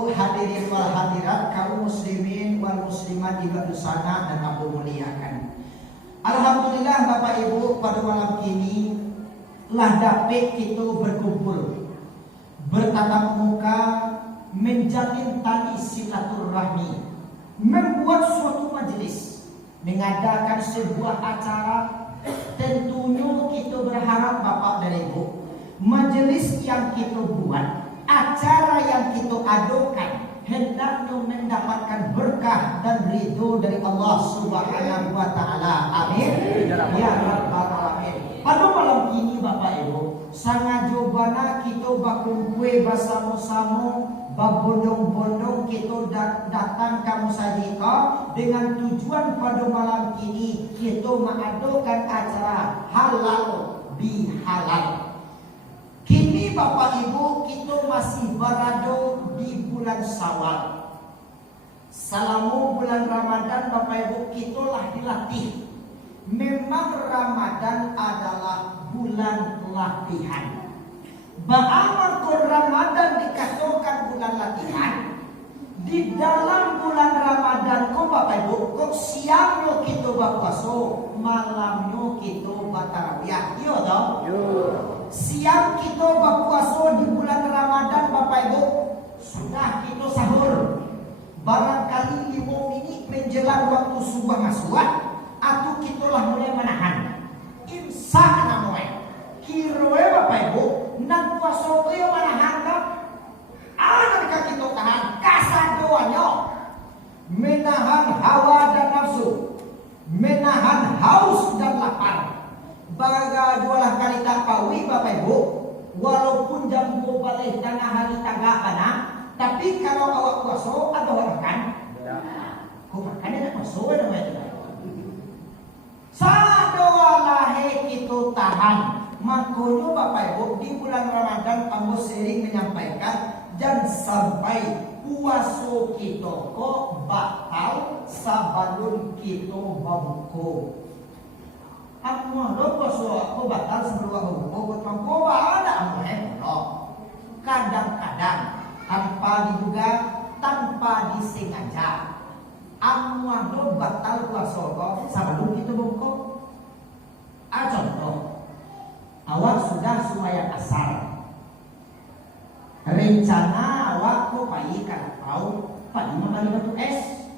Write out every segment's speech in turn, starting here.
Ibu hadirin wal hadirat, kaum muslimin wal muslimat di sana dan aku muliakan. Alhamdulillah Bapak Ibu, pada malam ini lah dapat kita berkumpul, bertatap muka, menjalin tali silaturahmi, membuat suatu majelis, mengadakan sebuah acara. Tentunya kita berharap Bapak dan Ibu, majelis yang kita buat, acara yang kita adakan hendaknya mendapatkan berkah dan ridho dari Allah Subhanahu wa taala. Amin. Ya rabbal alamin. Pada malam ini Bapak Ibu, sangat jobana kita bakumpul bersama-sama, babondong-bondong kita datang kamu sajika dengan tujuan pada malam ini kita mengadakan acara halal bihalal. Kini Bapak Ibu, kita masih berada di bulan Syawal. Selama bulan Ramadan Bapak Ibu, kita lah dilatih. Memang Ramadan adalah bulan latihan. Bagaimana Ramadan dikatakan bulan latihan? Di dalam bulan Ramadan kok Bapak Ibu, kok siangnya kita berpuasa, malamnya kita bertarawih. Iya dong? Siang kita berpuasa di bulan Ramadan Bapak Ibu, sudah kita sahur. Barangkali 5 menit menjelang waktu subuh masuk, atau kita lah mulai menahan. Imsak namanya. Kira Bapak Ibu, nak puasa itu menahan tak? Adakah kita tahan? Kasadoannya menahan hawa dan nafsu, menahan haus dan lapar. Baga jualah kali tak pawi Bapak Ibu, walaupun jam 2 balik tengah hari tagak kana, tapi kalau awak puasa ada orang makan. Kau makan ada puasa namanya. Sadoalah kita tahan. Makanya Bapak Ibu, di bulan Ramadan kamu sering menyampaikan jangan sampai puasa kita kok batal sabalun kita berbuka. Aku mau puasa aku batal sebelum aku buka, aku ada amal. Kadang-kadang tanpa diduga, tanpa disengaja, amal batal puasa kok sebelum kita buka. Contoh, awak sudah sembahyang asar, rencana awak kok pagi kalau pagi membeli batu es,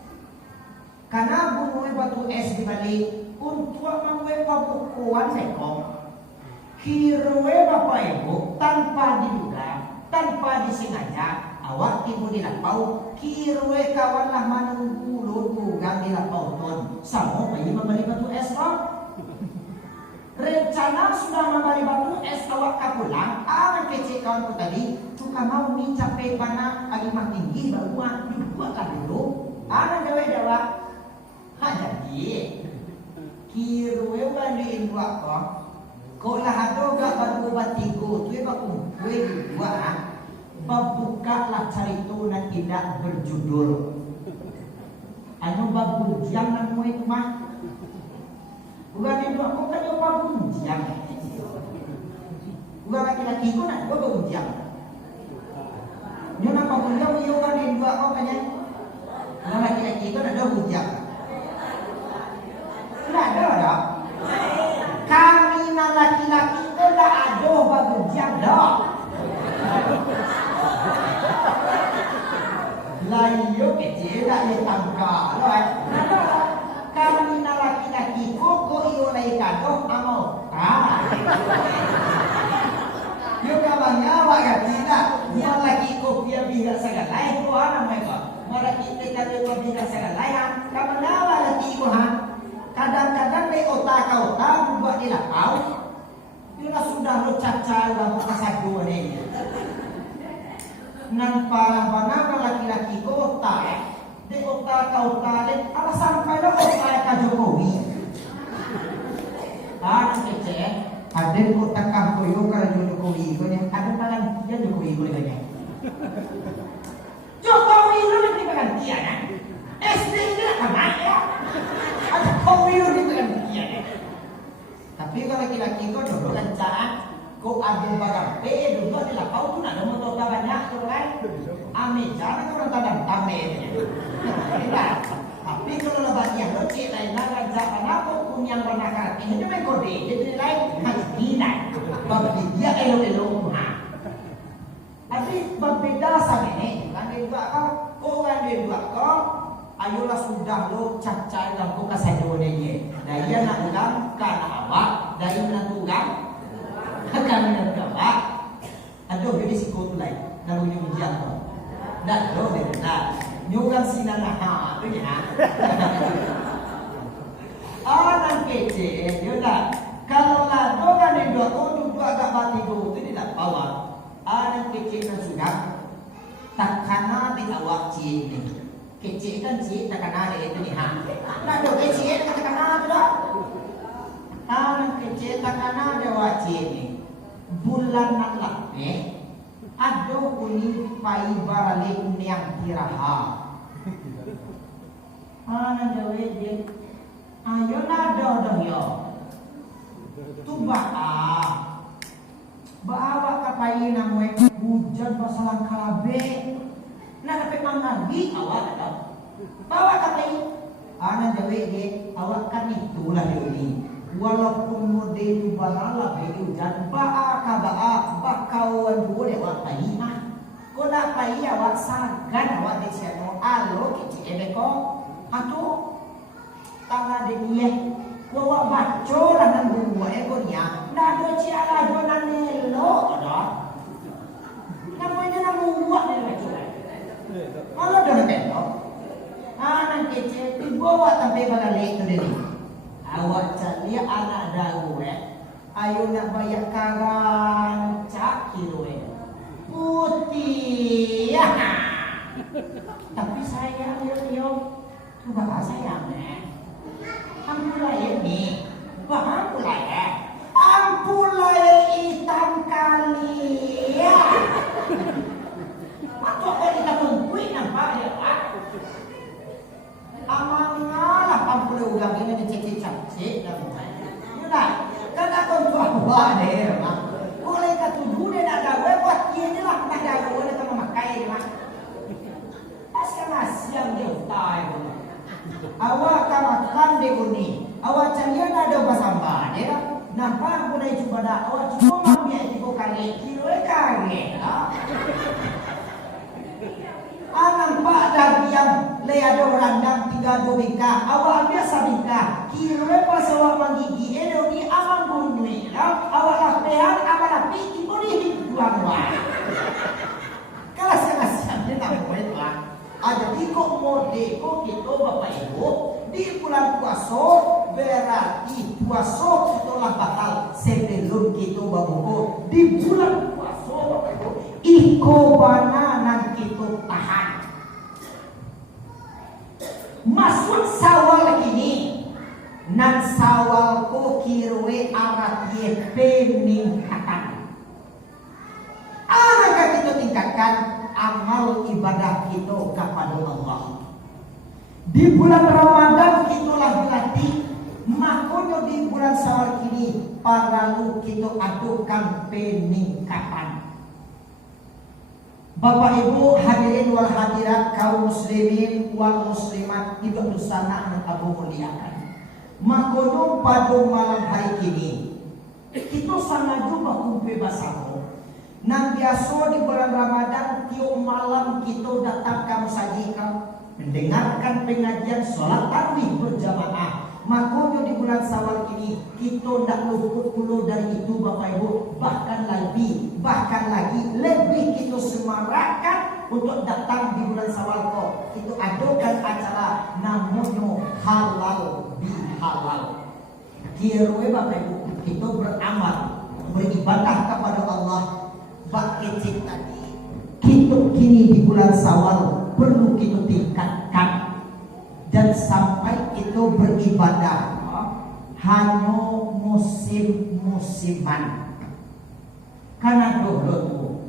karena bunyi batu es dibalik untuk membuat pembukuan sekong. Kirwe Bapak Ibu, tanpa diduga, tanpa disengaja, awak tiba di lapau. Kirwe kawanlah manunggu lugang di lapau ton. Sama bayi membeli batu es kok. Rencana sudah membeli batu es awak kapulang. Kecil kawanku tadi, suka mau mencapai panah alimah tinggi baruan dibuatkan dulu. Gawe dawak. Jadi kirwe bandiin buat kok lah ada gak baru batigo tu baku dua babuka lah cerita dan tidak berjudul anu babu jangan mau itu mah bukan itu aku kan yo babu jangan bukan laki-laki ko nak gua babu jangan nyona babu jangan yo kan dua kok kanya laki-laki ko nak babu jangan. Tidak ada. Kami na laki-laki itu tidak ada bagian dah. Layu kecil tak ditangka, right? Kami na laki-laki kok iyo lagi kado amo. Yo kawannya awak tidak. Dia laki kok dia bisa segala. Ko ana mereka. Malaki kita dia bisa segala. Kamu nawa laki ko ha. Kadang-kadang di otak-otak buat di lapau, dia sudah lo caca dalam kasar dua ni. Nan para banana laki-laki kota, di otak-otak ni apa sampai lo otak Jokowi. Kecil, ada kota kampoyo kalau Jokowi ko ni, ada palang dia Jokowi ko ni. Jokowi lo nanti bergantian. SD ini apa ya? Ada komiu di bergantian. Tapi kalau laki-laki kau dulu lancar, kau ada barang dulu di lapau tu nak ada motor banyak tu kan? ame jangan orang tadam tame tidak. Tapi kalau lebat yang kecil lain naga jangan aku punya bernakat ini memang kode jadi lain tidak bagi dia elo tapi berbeda sama ini kan dua kau kan dua kau ayolah sudah lo cacai dan kau kasih dia daya nak ulang karena awak daya nak ulang akan nak awak aduh jadi si kau tu lain nak punya ujian kau dah lo deh dah nyugan sinan ha tu ya orang kece yolah kalau lah doa ni dua kau dua agak mati kau tu tidak bawa orang kece kan sudah tak kena di awak cie ni kece kan cie tak kena di itu ni ha nak do kece tak kena tu dah orang kece tak kena di awak cie ni bulan nak lapeh ado uni pai balik yang tiraha ana jawe dia ayo nado dong yo tu bawa kapai namwe hujan pasalang kalabe na dapat mangabi awak ada bawa kapai ana jawe dia awak kan itulah ini walaupun mode itu balala be hujan bakawan boleh awak pai mah ko nak pai awak sagan awak di seno alo kecil ebeko atu tanga dia awak baca dan buat ekornya dah do ciala do nanelo ada namanya namu buat ni baca kalau do nanelo anak kecil dibawa sampai balale tu dia awak cari anak daru ayo nak bayar karan cak kilo putih tapi saya yo tu bakal sayang ampulai ni ampulai ampulai hitam kali apa kita mengkui nampak dia amangalah ampulai ulang ini dicek-cek dah kan aku tu apa deh boleh kata tu dia nak dawe buat dia ni lah nak dawe dia tak memakai dia mah asal siang dia utai awak kan makan deh ni awak cari ada bersama dia nampak aku dah cuba dah awak cuma ambil itu kali kilo kali nampak dah yang le ada orang yang 3 bingka awak ambil sabingka kilo pas awak menggigi ni awak bunyi awak lapehan awak lapi ibu ni dua kalau saya dia tak boleh lah jadi kok mode kok kita bapak ibu di bulan puasa berarti puasa kita lah batal sebelum kita berbuka di bulan puasa bapak ibu iko bananan kita tahan masuk sawal ini nan sawal ko kirwe arat ye peningkatan apakah kita tingkatkan amal ibadah kita kepada Allah di bulan Ramadan kita lagi latih makanya di bulan sawal ini paralu kita adukan peningkatan. Bapak Ibu hadirin wal hadirat kaum muslimin wal muslimat ibu sana dan Abu muliakan. Makanya pada malam hari ini kita sangat jumpa kumpul bersama. Nang biasa di bulan Ramadan tiap malam kita datang kamu sajikan mendengarkan pengajian sholat tarawih berjamaah. Makanya di bulan Syawal ini kita tidak luput puluh dari itu Bapak Ibu, bahkan lagi lebih kita semarakan untuk datang di bulan Syawal kok. Kita adakan acara namanya halal bihalal. Kira Bapak Ibu kita beramal beribadah kepada Allah. Bak kecil tadi kita kini di bulan Syawal perlu kita tingkatkan. Dan sampai itu beribadah hanya musim-musiman. Karena dulu tu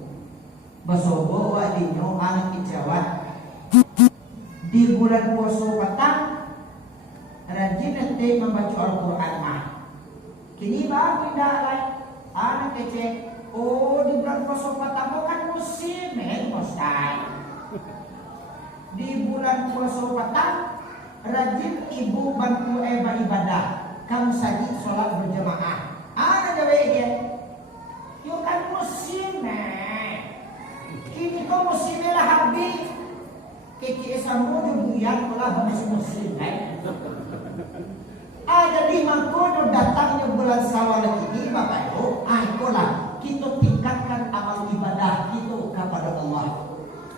basobo wadinyo anak Jawa di bulan puasa petang rajin nanti membaca Al-Quran mah. Kini baru tidak lain anak kecil. Oh di bulan puasa petang kan musim Ustaz. bulan puasa petang, rajin ibu bantu ibadah. Kamu saja sholat berjamaah. Ada jawab dia. Yo kan musim kini kau musim lah habis. Kiki esamu dubuyan pula habis musim Ada di mangkono datangnya bulan Syawal ini Bapak Ibu. Ayolah kita tingkatkan amal ibadah kita kepada Allah.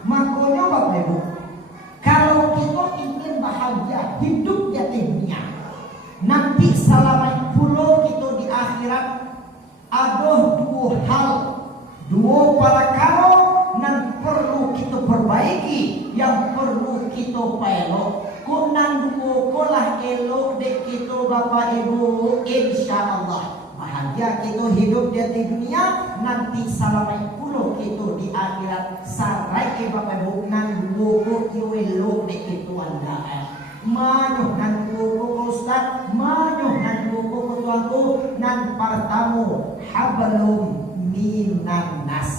Makanya Bapak Ibu, kalau kita ingin bahagia hidup di dunia, nanti selama pulau kita di akhirat ada dua hal, dua perkara yang perlu kita perbaiki, yang perlu kita pelok. Kunan dua kolah elok dek kita Bapak Ibu, insya Allah bahagia kita hidup di dunia, nanti selama pulau kita di akhirat sarai Bapak Ibu nan dua ko elok dek kita anda. Mano nan buku Ustaz, mano nan buku tuanku nan pertama hablum minan nas,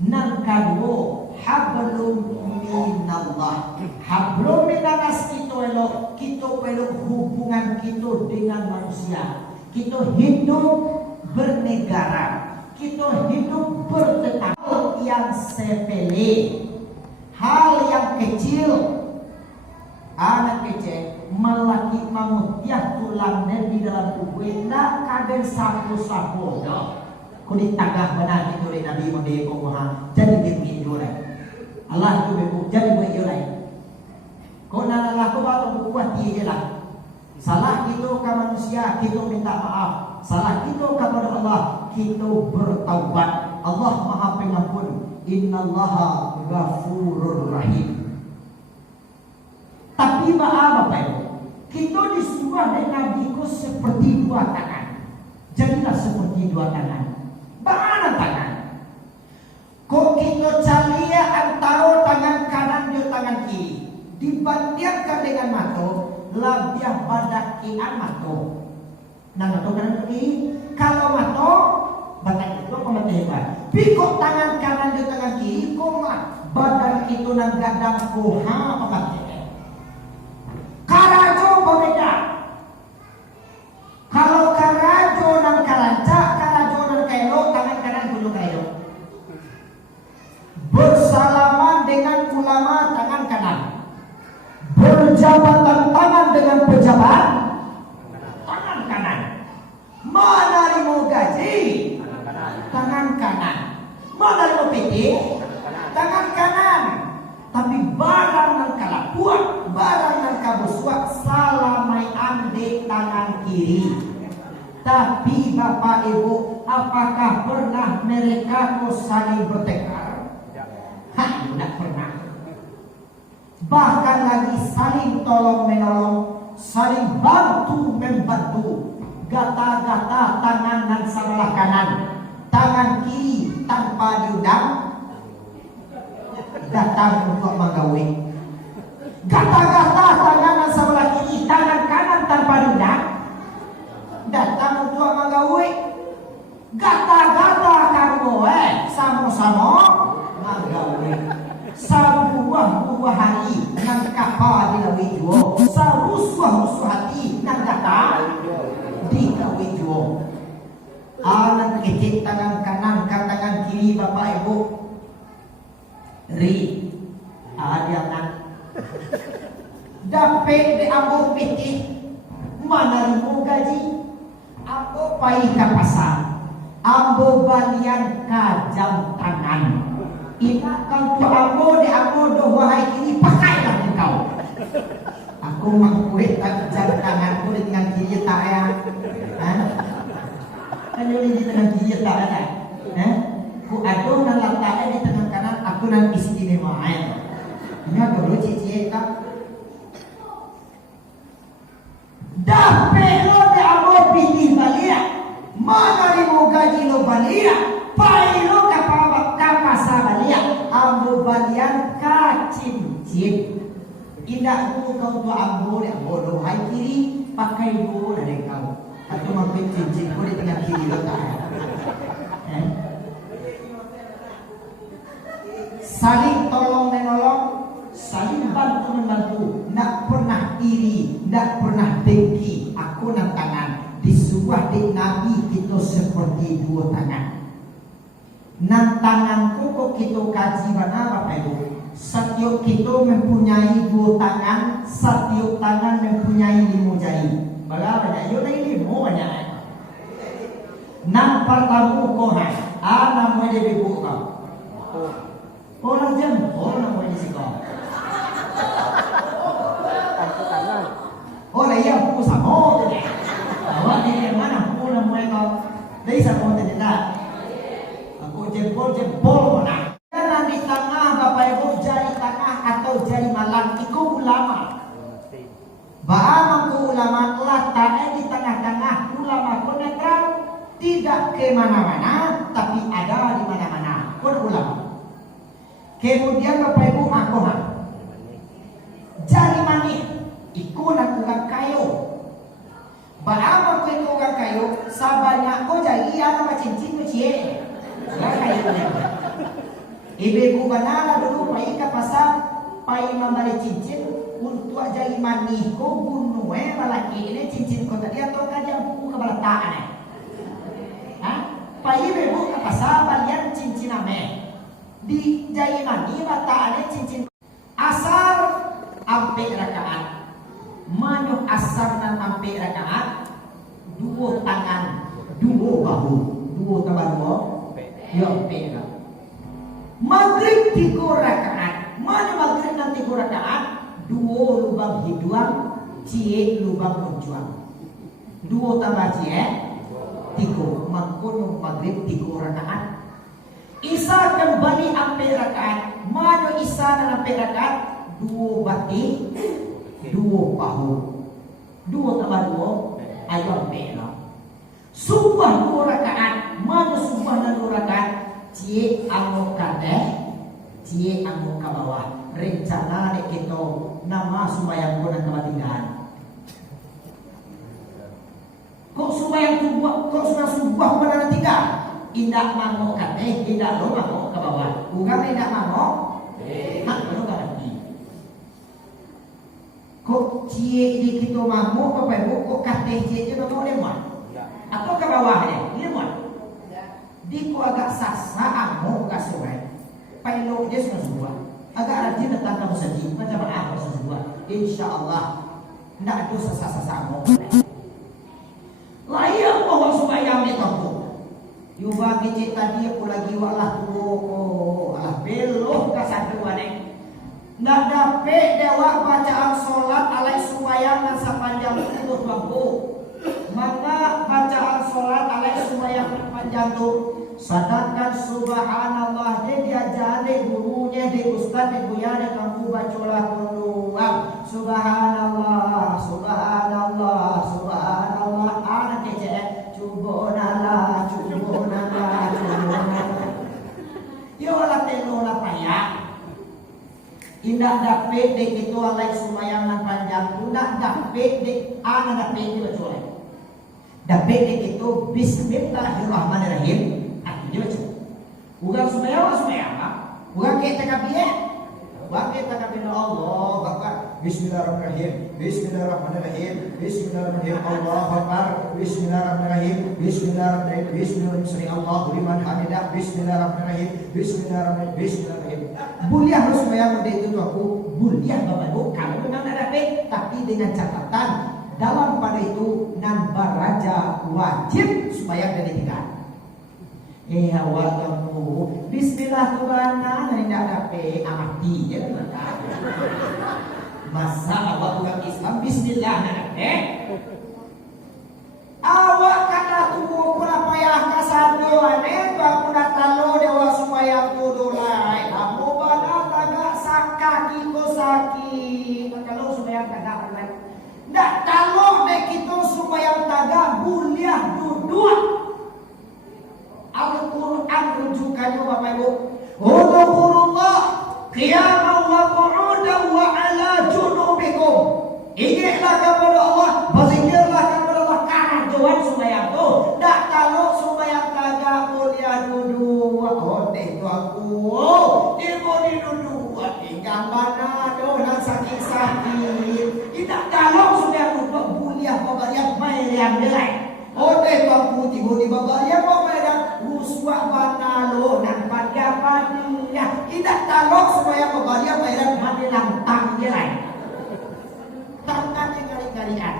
nan kedua hablum minallah. Hablum minan nas kita elok, kita elok hubungan kita dengan manusia. Kita hidup bernegara, kita hidup bertetangga yang sepele, hal yang kecil. Anak kecil melaki mamutiah tulang di dalam tubuh nak kader sapu dah. Kau ditagah benar itu Nabi Muhammad Muhammad jadi begini orang. Allah tu bebu jadi begini orang. Kau nak laku baru buat dia lah. Salah kita ke manusia kita minta maaf. Salah kita kepada Allah kita bertaubat. Allah Maha Pengampun. Innallaha Ghafurur Rahim. Tapi maaf Bapak Ibu, kita disuruh dari Nabi ku seperti dua tangan. Jadilah seperti dua tangan. Bagaimana tangan? Kok kita calia antara tangan kanan dan tangan kiri, dibandingkan dengan mata, lebih badak kian mata. Nah mata kanan kiri, kalau mata badak itu mata hebat. Pikuk tangan kanan dan tangan kiri, kok badan itu nang gadang koha apa? Karajo berbeda. Kalau karajo dan karanca, karajo dan kailo, tangan kanan gunung kailo. Bersalaman dengan ulama, tangan kanan. Berjabatan tangan dengan pejabat, tangan kanan. Menerima gaji, tangan kanan. Menerima PT, tangan kanan. Tapi barang yang kalah buat, barang yang kabuswak salamai ande tangan kiri. Tapi Bapak Ibu, apakah pernah mereka saling bertengkar? Hah, tidak pernah. Bahkan lagi saling tolong menolong, saling bantu membantu. Gata-gata tangan dan sebelah kanan, tangan kiri tanpa diundang datang untuk menggawe. Gata-gata tangan sebelah kiri, tangan kanan tanpa diundang datang untuk menggawe. Gata-gata kamu sama-sama menggawe. Sabuah-buah hari nang kapal di lawi juo, sarusuh-rusuh hati nang gata di lawi juo. Anak kecil tangan kanan ke tangan kiri Bapak Ibu. Ri adianan dapet di ambo piti manarimu gaji ambo pai ke pasar ambo balian ke jam tangan ina kau tu ambo di ambo doh wahai kini pakailah engkau aku mangkuit tak jam tanganku di tangan kiri tak ya kan di tangan kiri tak ada ku aduh nan letaknya di tangan kanan aku nan istimewaan. Ini dulu cici tak. Dapat lo de amo pilih balia, mana ribu gaji lo balia, pai lo kapasa balia, ambo balian kacincin. Indah dulu kau tu ambo de ambo lo hai kiri pakai dulu dari kau. Atau mampir cincin kau di tengah kiri lo tak. Saling tolong menolong, saling bantu adik Nabi kita seperti dua tangan. Nan tangan kok kita kaji mana Bapak Ibu? Setiap kita mempunyai dua tangan, setiap tangan mempunyai 5 jari. Berapa banyak? Yo lagi 5 banyak. Nan pertama kau namanya dia ibu kau. Orang jempol namanya si kau. Oh lah iya aku sama tu deh. Awak ni mana aku namanya kau? Dari sama tu tidak. Aku jempol mana? Karena di tengah Bapak Ibu jari tengah atau jari malang itu ulama. Bahkan ulama letaknya di tengah-tengah. Ulama itu netral, tidak ke mana-mana, tapi ada di mana-mana. Pun ulama. Kemudian Bapak Ibu akohan. Jari manis, ikut lakukan kayu. Bahkan aku itu orang kayu, sebanyak kau jari ada macam cincin kecil. Ibu banana dulu pergi ke pasar, pergi membeli cincin untuk jari manis. Kau bunuh lelaki ini cincin kau tadi atau kan dia buku ke balataan? Pergi ibu ke pasar belian cincin ame di jari manis balataan cincin asal ampe rakaat. Mana asal dan ampe rakaat? 2 tangan, 2 bahu, 2 tambah 2. Ya ampe rakaat. Maghrib 3 rakaat. Mana maghrib nanti 3 rakaat? 2 lubang hiduan, cie lubang kuncuan. 2 tambah cie 3. Makanya maghrib 3 rakaat. Isya kembali ampe rakaat. Mana isya dan ampe rakaat? 2 bati, 2 bahu, 2 tambah 2 ayo ampe lah. Subuh 2 rakaat. Mana subuh dan 2 rakaat? Cie angok kate, cie angok ke bawah. Rencana dek kita nama sembahyang pun dan kematian. Kok sembahyang tu buat, kok subuh pun dan tiga. Indak mangok kate, indak lo mangok ke bawah. Bukan indak mangok, hak lo kaki. Kok cie di kita mangok Bapak Ibu, kok kate cie je mangok lemah. Atau ke bawah dia lemah. Di ko agak sasa amo agak suai pailo dia semua agak rajin datang kamu sedih macam apa semua insyaallah ndak ada sasa amo layak bahwa sembahyang itu yuba kecil tadi aku lagi walah tuh alah beloh ka satu ane ndak dapat dewa bacaan salat alai sembahyang dan sepanjang itu bambu maka bacaan salat alai sembahyang panjang tu sedangkan subhanallah dia jari gurunya di ustaz di buya di kamu bacalah peluang subhanallah subhanallah subhanallah anak kecil cubonala yo la telo la payah indah dapet dek itu alai sembayangan panjang indah dapet dek anak dapet itu bacalah dapet dek itu bismillahirrahmanirrahim. Dia baca. Bukan sembahyang, bukan kita takbir. Bukan kita takbir Allah Akbar. Bismillahirrahmanirrahim. Bismillahirrahmanirrahim. Bismillahirrahmanirrahim. Allahu Akbar. Bismillahirrahmanirrahim. Bismillahirrahmanirrahim. Bismillahirrahmanirrahim. Allahu liman hamidah. Bismillahirrahmanirrahim. Bismillahirrahmanirrahim. Bismillahirrahmanirrahim. Boleh harus sembahyang udah itu aku. Boleh Bapak Ibu kalau memang ada dapat, tapi dengan catatan dalam pada itu nan baraja wajib sembahyang dari 3. Awal kamu bismillah tubana tidak dapat amati ya masa awak bukan Islam bismillah dapat awak kata tubuh pula payah kasado ane aku nak talo dewa supaya kudulai kamu pada tagak sakaki ko sakit kalau supaya tagak ndak talo dek itu supaya tagak buliah duduk Al-Quran rujukannya Bapak Ibu. Udhkurullah qiyaman wa qu'udan wa ala junubikum. Ingatlah kepada Allah, berzikirlah kepada Allah karena Tuhan sembahyang tu. Tak kalau sembahyang kagak mulia duduk. Oh, itu aku. Ibu di duduk. Tinggal mana doa sakit-sakit. Tidak kalau sembahyang duduk mulia pemberian bayar yang jelek. Oh, deh tuangku tibo di babaria apa ya ruswa banalo nan pagapanya tidak talok supaya babaria bayar mati lantang dia lain tangan yang kali-kalian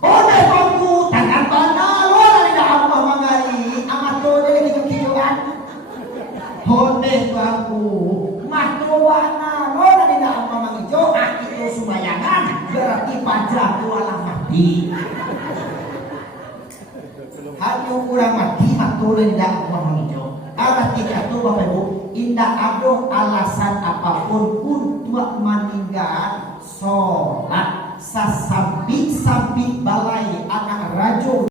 deh tuangku tangan banalo dari apa mangari amat dode gitu-gituan deh tuangku matu banalo dari apa mangijo itu sumayangan berarti pajak tualang mati hanya kurang mati matulun tidak ngomong hijau. Alat tidak itu Bapak Ibu, indah ada alasan apapun untuk meninggal sholat sasambi balai